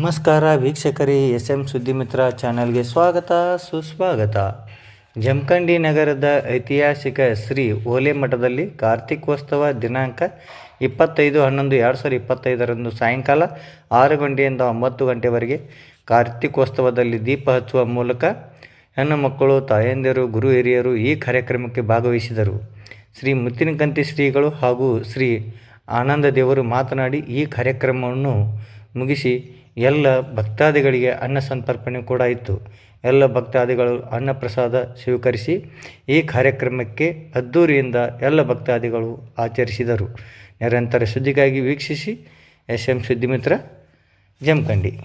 ನಮಸ್ಕಾರ ವೀಕ್ಷಕರೇ S M ಸುದ್ದಿಮಿತ್ರ ಚಾನಲ್ಗೆ ಸ್ವಾಗತ, ಸುಸ್ವಾಗತ. ಜಮಖಂಡಿ ನಗರದ ಐತಿಹಾಸಿಕ ಶ್ರೀ ಓಲೆ ಮಠದಲ್ಲಿ ಕಾರ್ತಿಕೋತ್ಸವ ದಿನಾಂಕ ಇಪ್ಪತ್ತೈದು ಹನ್ನೊಂದು ಎರಡು ಸಾವಿರದ ಇಪ್ಪತ್ತೈದರಂದು ಸಾಯಂಕಾಲ ಆರು ಗಂಟೆಯಿಂದ ಒಂಬತ್ತು ಗಂಟೆವರೆಗೆ ಕಾರ್ತಿಕೋತ್ಸವದಲ್ಲಿ ದೀಪ ಹಚ್ಚುವ ಮೂಲಕ ಹೆಣ್ಣು ಮಕ್ಕಳು, ತಾಯಂದಿರು, ಗುರು ಹಿರಿಯರು ಈ ಕಾರ್ಯಕ್ರಮಕ್ಕೆ ಭಾಗವಹಿಸಿದರು. ಶ್ರೀ ಮುತ್ತಿನಕಂತಿ ಶ್ರೀಗಳು ಹಾಗೂ ಶ್ರೀ ಆನಂದ ದೇವರು ಮಾತನಾಡಿ ಈ ಕಾರ್ಯಕ್ರಮವನ್ನು ಮುಗಿಸಿ ಎಲ್ಲ ಭಕ್ತಾದಿಗಳಿಗೆ ಅನ್ನ ಸಂತರ್ಪಣೆ ಕೂಡ ಇತ್ತು. ಎಲ್ಲ ಭಕ್ತಾದಿಗಳು ಅನ್ನ ಪ್ರಸಾದ ಸ್ವೀಕರಿಸಿ ಈ ಕಾರ್ಯಕ್ರಮಕ್ಕೆ ಅದ್ಧೂರಿಯಿಂದ ಎಲ್ಲ ಭಕ್ತಾದಿಗಳು ಆಚರಿಸಿದರು. ನಿರಂತರ ಸುದ್ದಿಗಾಗಿ ವೀಕ್ಷಿಸಿ ಎಸ್ ಎಂ ಸುದ್ದಿಮಿತ್ರ ಜಮಖಂಡಿ.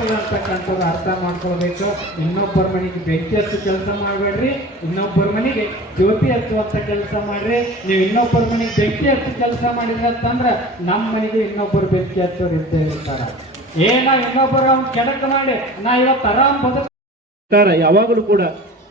ಆಗ್ತದೆ ಅಂತಕ್ಕಂಥದ್ದು ಅರ್ಥ ಮಾಡ್ಕೊಳ್ಬೇಕು. ಇನ್ನೊಬ್ಬರ ಮನೆಗೆ ಬೆಂಕಿ ಹಚ್ಚು ಕೆಲಸ ಮಾಡಬೇಡ್ರಿ. ಇನ್ನೊಬ್ಬರ ಮನೆಗೆ ಜ್ಯೋತಿ ಹಚ್ಚುವಂಥ ಕೆಲಸ ಮಾಡ್ರಿ. ನೀವು ಇನ್ನೊಬ್ಬರ ಮನೆಗೆ ಬೆಂಕಿ ಹಚ್ಚು ಕೆಲಸ ಮಾಡಿದ್ರೆ ಅಂತಂದ್ರೆ ನಮ್ಮ ಮನೆಗೆ ಇನ್ನೊಬ್ಬರು ಬೆಂಕಿ ಹಚ್ಚೋರು ಇದ್ದೇ ಇರ್ತಾರೆ. ಏನ ಇನ್ನೊಬ್ಬರು ಅವ್ನು ಕೆಡಕ ಮಾಡಿ, ನಾ ಇವತ್ತು ಆರಾಮ್ ಬದುಕ ಸರ್ಕಾರ ಯಾವಾಗಲೂ ಕೂಡ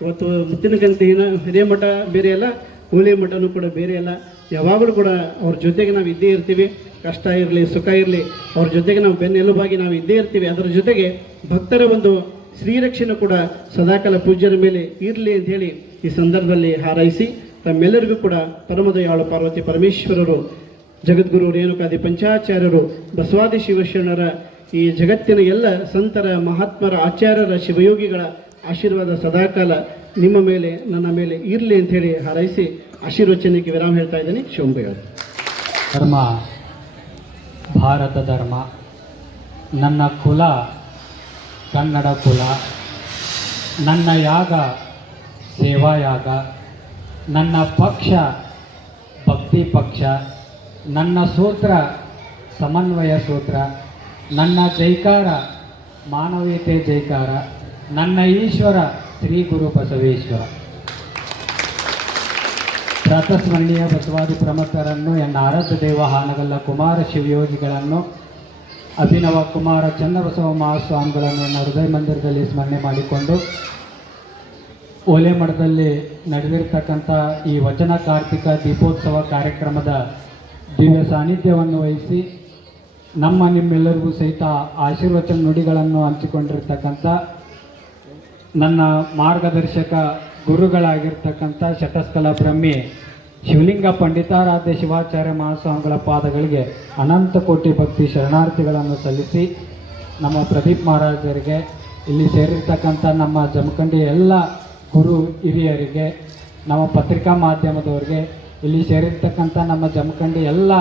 ಇವತ್ತು ಮುತ್ತಿನ ಗಂಟೆನ ಹಿರಿಯ ಮಠ ಬೇರೆ ಅಲ್ಲ, ಕೂಲಿ ಮಠನೂ ಕೂಡ ಬೇರೆ ಅಲ್ಲ. ಯಾವಾಗಲೂ ಕೂಡ ಅವ್ರ ಜೊತೆಗೆ ನಾವು ಇದ್ದೇ ಇರ್ತೀವಿ. ಕಷ್ಟ ಇರಲಿ, ಸುಖ ಇರಲಿ, ಅವ್ರ ಜೊತೆಗೆ ನಾವು ಬೆನ್ನೆಲುಬಾಗಿ ನಾವು ಇದ್ದೇ ಇರ್ತೀವಿ. ಅದರ ಜೊತೆಗೆ ಭಕ್ತರ ಒಂದು ಶ್ರೀರಕ್ಷೆನೂ ಕೂಡ ಸದಾಕಾಲ ಪೂಜ್ಯರ ಮೇಲೆ ಇರಲಿ ಅಂತ ಹೇಳಿ ಈ ಸಂದರ್ಭದಲ್ಲಿ ಹಾರೈಸಿ, ತಮ್ಮೆಲ್ಲರಿಗೂ ಕೂಡ ಪರಮದಯಾಳು ಪಾರ್ವತಿ ಪರಮೇಶ್ವರರು, ಜಗದ್ಗುರು ರೇಣುಕಾದಿ ಪಂಚಾಚಾರ್ಯರು, ಬಸವಾದಿ ಶಿವಶರಣರ ಈ ಜಗತ್ತಿನ ಎಲ್ಲ ಸಂತರ ಮಹಾತ್ಮರ ಆಚಾರ್ಯರ ಶಿವಯೋಗಿಗಳ ಆಶೀರ್ವಾದ ಸದಾಕಾಲ ನಿಮ್ಮ ಮೇಲೆ, ನನ್ನ ಮೇಲೆ ಇರಲಿ ಹೇಳಿ ಹಾರೈಸಿ ಆಶೀರ್ವಚನಕ್ಕೆ ವಿರಾಮ ಹೇಳ್ತಾ ಇದ್ದೀನಿ. ಶಿವಂಬಯ್ಯ ಧರ್ಮ, ಭಾರತ ಧರ್ಮ, ನನ್ನ ಕುಲ, ಕನ್ನಡ ಕುಲ, ನನ್ನ ಯಾಗ, ಸೇವಾಯಾಗ, ನನ್ನ ಪಕ್ಷ, ಭಕ್ತಿ ಪಕ್ಷ, ನನ್ನ ಸೂತ್ರ, ಸಮನ್ವಯ ಸೂತ್ರ, ನನ್ನ ಜೈಕಾರ, ಮಾನವೀಯತೆ ಜೈಕಾರ, ನನ್ನ ಈಶ್ವರ, ಶ್ರೀ ಗುರು ಬಸವೇಶ್ವರ. ಪ್ರಾತಸ್ಮರಣೀಯ ಬಸವಾದಿ ಪ್ರಮುಖರನ್ನು ಎನ್ನ ಆರಾಧ್ಯ ದೇವ ಹಾನಗಲ್ಲ ಕುಮಾರ ಶಿವಯೋಗಿಗಳನ್ನು, ಅಭಿನವ ಕುಮಾರ ಚನ್ನಬಸವ ಮಹಾಸ್ವಾಮಿಗಳನ್ನು ನನ್ನ ಹೃದಯ ಮಂದಿರದಲ್ಲಿ ಸ್ಮರಣೆ ಮಾಡಿಕೊಂಡು ಓಲೆ ಮಠದಲ್ಲಿ ನಡೆದಿರ್ತಕ್ಕಂಥ ಈ ವಚನ ಕಾರ್ತಿಕ ದೀಪೋತ್ಸವ ಕಾರ್ಯಕ್ರಮದ ದಿವ್ಯ ಸಾನ್ನಿಧ್ಯವನ್ನು ವಹಿಸಿ ನಮ್ಮ ನಿಮ್ಮೆಲ್ಲರಿಗೂ ಸಹಿತ ಆಶೀರ್ವಚನ ನುಡಿಗಳನ್ನು ಹಂಚಿಕೊಂಡಿರ್ತಕ್ಕಂಥ ನನ್ನ ಮಾರ್ಗದರ್ಶಕ ಗುರುಗಳಾಗಿರ್ತಕ್ಕಂಥ ಶತಸ್ಥಲ ಬ್ರಹ್ಮಿ ಶಿವಲಿಂಗ ಪಂಡಿತಾರಾಧ್ಯ ಶಿವಾಚಾರ್ಯ ಮಹಾಸ್ವಾಮಿಗಳ ಪಾದಗಳಿಗೆ ಅನಂತ ಕೋಟಿ ಭಕ್ತಿ ಶರಣಾರ್ಥಿಗಳನ್ನು ಸಲ್ಲಿಸಿ ನಮ್ಮ ಪ್ರದೀಪ್ ಮಹಾರಾಜರಿಗೆ, ಇಲ್ಲಿ ಸೇರಿರ್ತಕ್ಕಂಥ ನಮ್ಮ ಜಮಖಂಡಿ ಎಲ್ಲ ಗುರು ಹಿರಿಯರಿಗೆ, ನಮ್ಮ ಪತ್ರಿಕಾ ಮಾಧ್ಯಮದವರಿಗೆ, ಇಲ್ಲಿ ಸೇರಿರ್ತಕ್ಕಂಥ ನಮ್ಮ ಜಮಖಂಡಿ ಎಲ್ಲ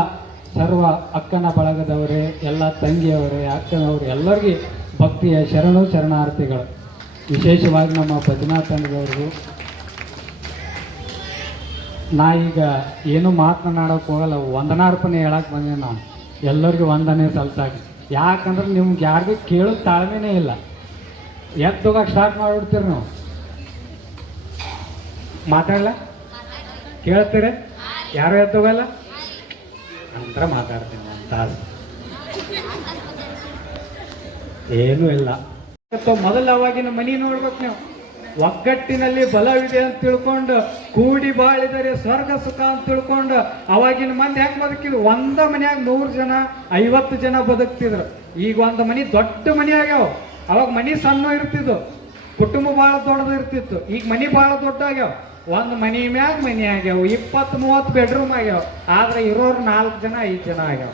ಸರ್ವ ಅಕ್ಕನ ಬಳಗದವರೇ, ಎಲ್ಲ ತಂಗಿಯವರೇ, ಅಕ್ಕನವರು, ಎಲ್ಲರಿಗೆ ಭಕ್ತಿಯ ಶರಣು ಶರಣಾರ್ಥಿಗಳು. ವಿಶೇಷವಾಗಿ ನಮ್ಮ ಭಜನಾ ತಂಡದವ್ರಿಗೂ. ನಾ ಈಗ ಏನು ಮಾತನಾಡೋಕೆ ಹೋಗಲ್ಲ ವಂದನಾರ್ಪಣೆ ಹೇಳಕ್ಕೆ ಬಂದೆ ನಾನು. ಎಲ್ಲರಿಗೂ ವಂದನೆ ಸಲ್ತಾಗಿ ಯಾಕಂದ್ರೆ ನಿಮ್ಗೆ ಯಾರಿಗೂ ಕೇಳೋ ತಾಳ್ಮೆನೇ ಇಲ್ಲ. ಎದ್ದು ಹೋಗಕ್ಕೆ ಸ್ಟಾರ್ಟ್ ಮಾಡಿಬಿಡ್ತೀರಿ ನೀವು. ಮಾತಾಡಲ್ಲ ಕೇಳ್ತೀರಿ? ಯಾರು ಎತ್ತೋಗಲ್ಲ ನಂತರ ಮಾತಾಡ್ತೀನಿ ನಾನು ತಾಸು. ಏನೂ ಇಲ್ಲ. ಮೊದಲು ಅವಾಗಿನ ಮನಿ ನೋಡ್ಬೇಕು ನೀವು. ಒಗ್ಗಟ್ಟಿನಲ್ಲಿ ಬಲವಿದೆ ಅಂತ ತಿಳ್ಕೊಂಡು, ಕೂಡಿ ಬಾಳಿದರೆ ಸ್ವರ್ಗ ಸುಖ ಅಂತ ತಿಳ್ಕೊಂಡು, ಅವಾಗಿನ ಮಂದಿ ಹೆಂಗೆ ಬದುಕಿದ್ರು? ಒಂದ ಮನೆಯಾಗ ನೂರು ಜನ, ಐವತ್ತು ಜನ ಬದುಕ್ತಿದ್ರು. ಈಗ ಒಂದು ಮನಿ ದೊಡ್ಡ ಮನಿ ಆಗ್ಯಾವ. ಅವಾಗ ಮನಿ ಸಣ್ಣ ಇರ್ತಿದ್ವು. ಕುಟುಂಬ ಭಾಳ ದೊಡ್ಡದು ಇರ್ತಿತ್ತು. ಈಗ ಮನಿ ಭಾಳ ದೊಡ್ಡ ಆಗ್ಯಾವ. ಒಂದು ಮನಿ ಮ್ಯಾಗ ಮನಿ ಆಗ್ಯಾವ. ಇಪ್ಪತ್ತು ಮೂವತ್ತು ಬೆಡ್ರೂಮ್ ಆಗ್ಯಾವ. ಆದ್ರೆ ಇರೋರು ನಾಲ್ಕು ಜನ, ಐದು ಜನ ಆಗ್ಯಾವ.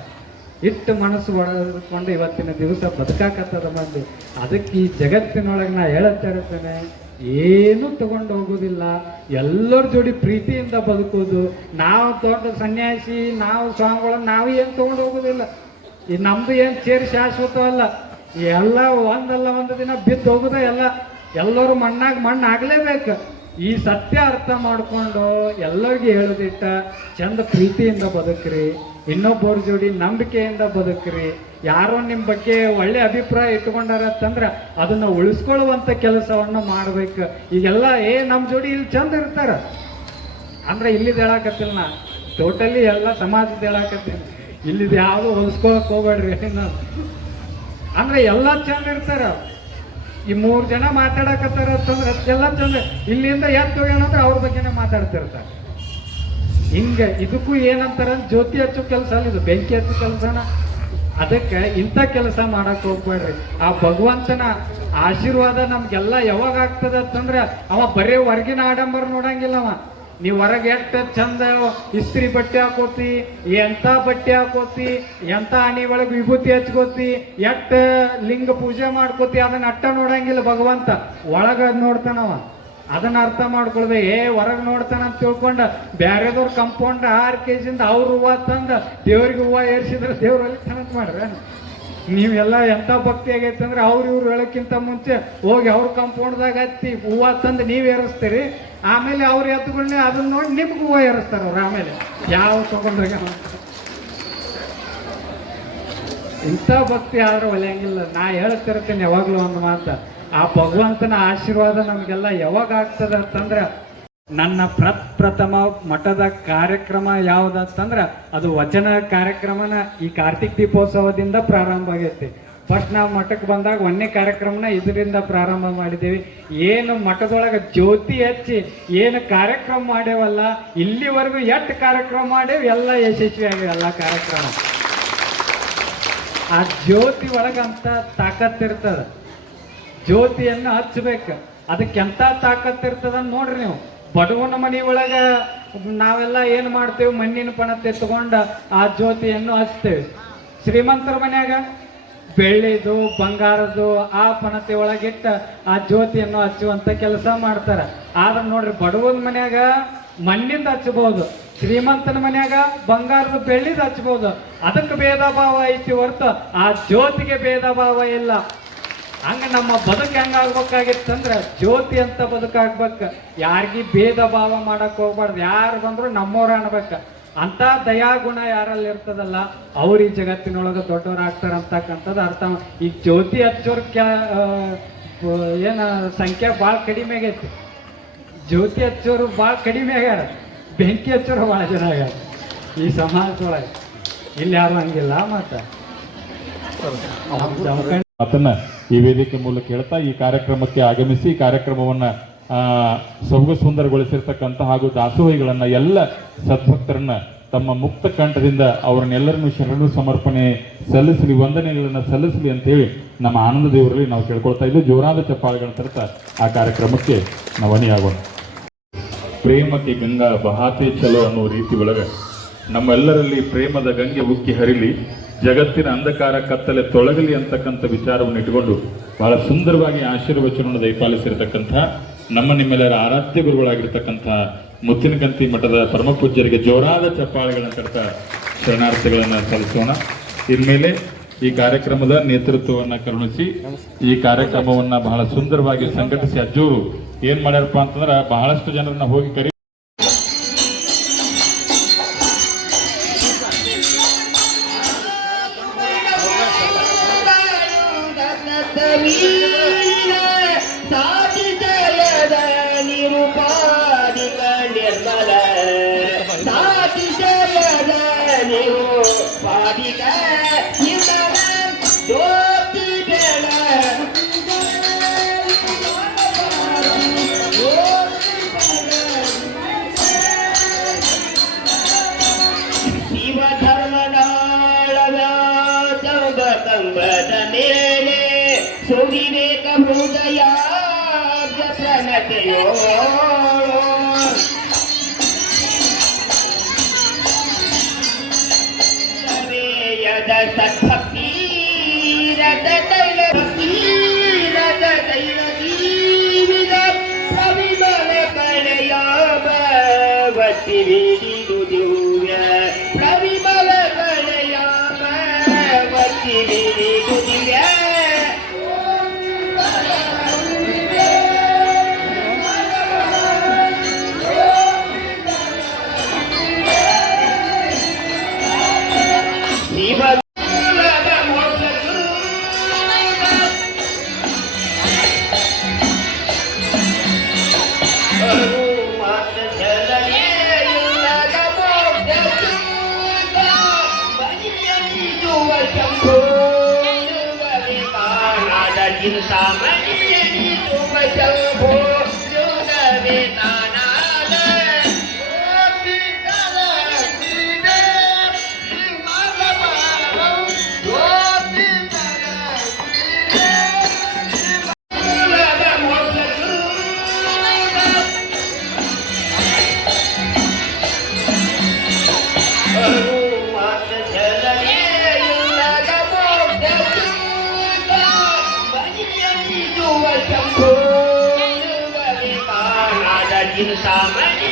ಇಟ್ಟು ಮನಸ್ಸು ಒಡೆದುಕೊಂಡು ಇವತ್ತಿನ ದಿವಸ ಬದುಕಾಕತ್ತದ ಮಂದಿ. ಅದಕ್ಕೆ ಈ ಜಗತ್ತಿನೊಳಗೆ ನಾ ಹೇಳುತ್ತಿರ್ತೇನೆ ಏನು ತಗೊಂಡು ಹೋಗೋದಿಲ್ಲ. ಎಲ್ಲರ ಜೋಡಿ ಪ್ರೀತಿಯಿಂದ ಬದುಕೋದು ನಾವು ದೊಡ್ಡ ಸನ್ಯಾಸಿ, ನಾವು ಸ್ವಾಮಿಗಳು, ನಾವು ಏನು ತಗೊಂಡು ಹೋಗೋದಿಲ್ಲ. ಈ ನಮ್ದು ಏನು ಸೇರಿ ಶಾಶ್ವತ ಅಲ್ಲ. ಎಲ್ಲ ಒಂದಲ್ಲ ಒಂದು ದಿನ ಬಿದ್ದು ಹೋಗುದ ಎಲ್ಲ ಎಲ್ಲರೂ ಮಣ್ಣಾಗ ಮಣ್ಣು ಆಗಲೇಬೇಕು. ಈ ಸತ್ಯ ಅರ್ಥ ಮಾಡಿಕೊಂಡು ಎಲ್ಲರಿಗೂ ಹೇಳೋದಿಟ್ಟ, ಚಂದ ಪ್ರೀತಿಯಿಂದ ಬದುಕ್ರಿ. ಇನ್ನೊಬ್ಬರ ಜೋಡಿ ನಂಬಿಕೆಯಿಂದ ಬದುಕ್ರಿ. ಯಾರೋ ನಿಮ್ಮ ಬಗ್ಗೆ ಒಳ್ಳೆ ಅಭಿಪ್ರಾಯ ಇಟ್ಕೊಂಡಾರ ಅಂತಂದ್ರೆ ಅದನ್ನ ಉಳಿಸ್ಕೊಳ್ಳುವಂತ ಕೆಲಸವನ್ನ ಮಾಡ್ಬೇಕು. ಈಗೆಲ್ಲ, ಏ ನಮ್ಮ ಜೋಡಿ ಇಲ್ಲಿ ಚಂದ ಇರ್ತಾರ. ಅಂದ್ರೆ ಇಲ್ಲಿದ್ದು ಹೇಳಾಕತ್ತಿಲ್ಲ ನಾ. ಟೋಟಲಿ ಎಲ್ಲ ಸಮಾಜದ ಹೇಳಾಕತ್ತೀನಿ. ಇಲ್ಲಿದ್ದು ಯಾವುದು ಹೊಲಿಸ್ಕೊಳಕ್ ಹೋಗ್ಬೇಡ್ರಿ. ಅಂದ್ರೆ ಎಲ್ಲ ಚಂದ ಇರ್ತಾರ. ಈ ಮೂರು ಜನ ಮಾತಾಡಕತ್ತಾರ ಅಂತಂದ್ರೆ ಎಲ್ಲ ಚಂದ. ಇಲ್ಲಿಂದ ಎತ್ತು ಹೋಗ್ಯಾನಂದ್ರೆ ಅವ್ರ ಬಗ್ಗೆನೇ ಮಾತಾಡ್ತಿರ್ತಾರೆ. ಹಿಂಗ ಇದಕ್ಕೂ ಏನಂತಾರ? ಜ್ಯೋತಿ ಹಚ್ಚು ಕೆಲಸ ಅಲ್ಲ ಇದು, ಬೆಂಕಿ ಹಚ್ಚು ಕೆಲಸನ. ಅದಕ್ಕೆ ಇಂಥ ಕೆಲಸ ಮಾಡಕ್ ಹೋಗ್ಬೇಡ್ರಿ. ಆ ಭಗವಂತನ ಆಶೀರ್ವಾದ ನಮ್ಗೆಲ್ಲ ಯಾವಾಗ ಆಗ್ತದ ಅಂತಂದ್ರೆ, ಅವ ಬರೀ ಹೊರಗಿನ ಆಡಂಬರ ನೋಡಂಗಿಲ್ಲ ಅವ. ನೀವ್ ಹೊರಗೆ ಎಷ್ಟು ಚಂದ ಇಸ್ತ್ರಿ ಬಟ್ಟೆ ಹಾಕೋತಿ ಎಂತ ಬಟ್ಟೆ ಹಾಕೋತಿ ಎಂತ ಹಣಿ ಒಳಗೆ ವಿಭೂತಿ ಹಚ್ಕೋತಿ ಎಟ್ಟ ಲಿಂಗ ಪೂಜೆ ಮಾಡ್ಕೋತಿ, ಅದನ್ನ ಅಟ್ಟ ನೋಡಂಗಿಲ್ಲ ಭಗವಂತ. ಒಳಗ ನೋಡ್ತಾನವ. ಅದನ್ನ ಅರ್ಥ ಮಾಡ್ಕೊಳ್ದೆ ಏ, ಹೊರಗೆ ನೋಡ್ತಾನ ಅಂತ ತಿಳ್ಕೊಂಡ, ಬ್ಯಾರೆದವ್ರ ಕಂಪೌಂಡ್ ಆರು ಕೆ ಜಿಂದ ಅವ್ರ ಹೂವ ತಂದು, ದೇವ್ರಿಗೆ ಹೂವ ಏರ್ಸಿದ್ರೆ ದೇವ್ರಲ್ಲಿ ತನಕ ಮಾಡ್ರೆ ನೀವೆಲ್ಲ ಎಂತ ಭಕ್ತಿ ಆಗೈತೆ ಅಂದ್ರೆ ಅವ್ರ ಇವ್ರು ಹೇಳಕ್ಕಿಂತ ಮುಂಚೆ ಹೋಗಿ ಅವ್ರ ಕಂಪೌಂಡ್ದಾಗ ಹತ್ತಿ ಹೂವು ತಂದು ನೀವು ಏರಿಸ್ತೀರಿ. ಆಮೇಲೆ ಅವ್ರು ಎತ್ತುಗಳನ್ನೇ ಅದನ್ನ ನೋಡಿ ನಿಮ್ಗೆ ಹೂವು ಏರಿಸ್ತಾರೆ ಅವ್ರು ಆಮೇಲೆ. ಯಾವ ತಗೊಂಡಾಗ ಇಂಥ ಭಕ್ತಿ ಆದ್ರೆ ಒಲೆಯಂಗಿಲ್ಲ. ನಾ ಹೇಳ್ತಿರ್ತೀನಿ ಯಾವಾಗಲೂ ಒಂದು ಮಾತ. ಆ ಭಗವಂತನ ಆಶೀರ್ವಾದ ನಮಗೆಲ್ಲ ಯಾವಾಗ ಆಗ್ತದೆ ಅಂತಂದ್ರೆ ನನ್ನ ಪ್ರಪ್ರಥಮ ಮಠದ ಕಾರ್ಯಕ್ರಮ ಯಾವ್ದಂತಂದ್ರ ಅದು ವಚನ ಕಾರ್ಯಕ್ರಮನ ಈ ಕಾರ್ತಿಕ್ ದೀಪೋತ್ಸವದಿಂದ ಪ್ರಾರಂಭ ಆಗೈತಿ. ಫಸ್ಟ್ ನಾವು ಮಠಕ್ಕೆ ಬಂದಾಗ ಒಂದನೇ ಕಾರ್ಯಕ್ರಮನ ಇದರಿಂದ ಪ್ರಾರಂಭ ಮಾಡಿದ್ದೇವೆ. ಏನು ಮಠದೊಳಗೆ ಜ್ಯೋತಿ ಹಚ್ಚಿ ಏನು ಕಾರ್ಯಕ್ರಮ ಮಾಡೇವಲ್ಲ ಇಲ್ಲಿವರೆಗೂ ಎಷ್ಟು ಕಾರ್ಯಕ್ರಮ ಮಾಡೇವಿ ಎಲ್ಲ ಯಶಸ್ವಿ ಆಗಿವೆ ಎಲ್ಲ ಕಾರ್ಯಕ್ರಮ. ಆ ಜ್ಯೋತಿ ಒಳಗಂತ ತಾಕತ್ತಿರ್ತದ ಜ್ಯೋತಿಯನ್ನು ಹಚ್ಚಬೇಕು. ಅದಕ್ಕೆ ಎಂತ ತಾಕತ್ತಿರ್ತದ ನೋಡ್ರಿ ನೀವು. ಬಡವನ ಮನೆ ಒಳಗೆ ನಾವೆಲ್ಲ ಏನು ಮಾಡ್ತೇವೆ? ಮಣ್ಣಿನ ಪಣತೆ ತಗೊಂಡು ಆ ಜ್ಯೋತಿಯನ್ನು ಹಚ್ತೇವೆ. ಶ್ರೀಮಂತರ ಮನ್ಯಾಗ ಬೆಳ್ಳಿದು, ಬಂಗಾರದು ಆ ಪಣತೆ ಒಳಗಿಟ್ಟು ಆ ಜ್ಯೋತಿಯನ್ನು ಹಚ್ಚುವಂಥ ಕೆಲಸ ಮಾಡ್ತಾರೆ. ಆದ್ರೆ ನೋಡ್ರಿ ಬಡವನ ಮನ್ಯಾಗ ಮಣ್ಣಿಂದ ಹಚ್ಚಬಹುದು, ಶ್ರೀಮಂತನ ಮನ್ಯಾಗ ಬಂಗಾರದ ಬೆಳ್ಳಿದ ಹಚ್ಚಬಹುದು. ಅದಕ್ಕೆ ಭೇದ ಭಾವ ಐತಿ ಹೊರತು ಆ ಜ್ಯೋತಿಗೆ ಭೇದ ಭಾವ ಇಲ್ಲ. ಹಂಗ ನಮ್ಮ ಬದುಕು ಹೆಂಗಾಗ್ಬೇಕಾಗಿತ್ತಂದ್ರೆ ಜ್ಯೋತಿ ಅಂತ ಬದುಕಾಗ್ಬೇಕು ಯಾರಿಗಿ ಭೇದ ಭಾವ ಮಾಡಕ್ ಹೋಗ್ಬಾರ್ದು. ಯಾರು ಬಂದ್ರು ನಮ್ಮವ್ರ ಅನ್ಬೇಕು. ಅಂತ ದಯಾಗುಣ ಯಾರಲ್ಲಿ ಇರ್ತದಲ್ಲ ಅವ್ರು ಈ ಜಗತ್ತಿನೊಳಗೆ ದೊಡ್ಡವ್ರು ಆಗ್ತಾರ ಅಂತಕ್ಕಂಥದ್ದು ಅರ್ಥ. ಈ ಜ್ಯೋತಿ ಹಚ್ಚೋರ್ ಕ್ಯಾ ಏನು ಸಂಖ್ಯೆ ಭಾಳ ಕಡಿಮೆ ಆಗೈತಿ. ಜ್ಯೋತಿ ಹಚ್ಚೋರು ಭಾಳ ಕಡಿಮೆ ಆಗ್ಯಾರ. ಬೆಂಕಿ ಹಚ್ಚೋರು ಭಾಳ ಜನ ಆಗ್ಯಾರ. ಈ ಸಮಾಜದೊಳಗೆ. ಇಲ್ಲಿ ಯಾರು ಹಂಗಿಲ್ಲ ಮತ್ತ. ಮಾತನ್ನ ಈ ವೇದಿಕೆ ಮೂಲಕ ಹೇಳ್ತಾ ಈ ಕಾರ್ಯಕ್ರಮಕ್ಕೆ ಆಗಮಿಸಿ ಕಾರ್ಯಕ್ರಮವನ್ನ ಆ, ಸೊಬಗು ಸುಂದರಗೊಳಿಸಿರ್ತಕ್ಕಂಥ ಹಾಗೂ ದಾಸೋಹಿಗಳನ್ನ ಎಲ್ಲ ಸದ್ಭಕ್ತರನ್ನ ತಮ್ಮ ಮುಕ್ತ ಕಂಠದಿಂದ ಅವರನ್ನೆಲ್ಲರನ್ನು ಶರಣು ಸಮರ್ಪಣೆ ಸಲ್ಲಿಸಲಿ ವಂದನೆಗಳನ್ನ ಸಲ್ಲಿಸಲಿ ಅಂತೇಳಿ ನಮ್ಮ ಆನಂದ ದೇವರಲ್ಲಿ ನಾವು ಕೇಳ್ಕೊಳ್ತಾ ಇದ್ದು ಜೋರಾದ ಚಪ್ಪಾಳೆಗಳ ತರ್ತಾ ಆ ಕಾರ್ಯಕ್ರಮಕ್ಕೆ ನಾವು ಅಣಿಯಾಗೋಣ. ಪ್ರೇಮಕ್ಕೆ ಗಂಗಾ ಬಹಾತೆ ಚಲೋ ಅನ್ನೋ ರೀತಿ ಒಳಗ ನಮ್ಮೆಲ್ಲರಲ್ಲಿ ಪ್ರೇಮದ ಗಂಗೆ ಉಕ್ಕಿ ಹರಿಲಿ. ಜಗತ್ತಿನ ಅಂಧಕಾರ ಕತ್ತಲೆ ತೊಳಗಲಿ ಅಂತಕ್ಕಂಥ ವಿಚಾರವನ್ನು ಇಟ್ಕೊಂಡು ಬಹಳ ಸುಂದರವಾಗಿ ಆಶೀರ್ವಚನವನ್ನು ದಯಪಾಲಿಸಿರತಕ್ಕಂಥ ನಮ್ಮ ನಿಮ್ಮೆಲ್ಲರ ಆರಾಧ್ಯ ಗುರುಗಳಾಗಿರ್ತಕ್ಕಂಥ ಮುತ್ತಿನಕಂತಿ ಮಠದ ಪರಮಪೂಜ್ಯರಿಗೆ ಜೋರಾದ ಚಪ್ಪಾಳೆಗಳನ್ನು ಕಟ್ಟ ಶರಣಾರ್ಥಿಗಳನ್ನು ಸಲ್ಲಿಸೋಣ. ಇನ್ಮೇಲೆ ಈ ಕಾರ್ಯಕ್ರಮದ ನೇತೃತ್ವವನ್ನ ಕರುಣಿಸಿ, ಈ ಕಾರ್ಯಕ್ರಮವನ್ನ ಬಹಳ ಸುಂದರವಾಗಿ ಸಂಘಟಿಸಿ ಅಜ್ಜೂರು ಏನ್ ಮಾಡ್ಯಾರಪ್ಪ ಅಂತಂದ್ರೆ ಬಹಳಷ್ಟು ಜನರನ್ನ ಹೋಗಿ ಕರಿ যায় शंभो नाद Amen.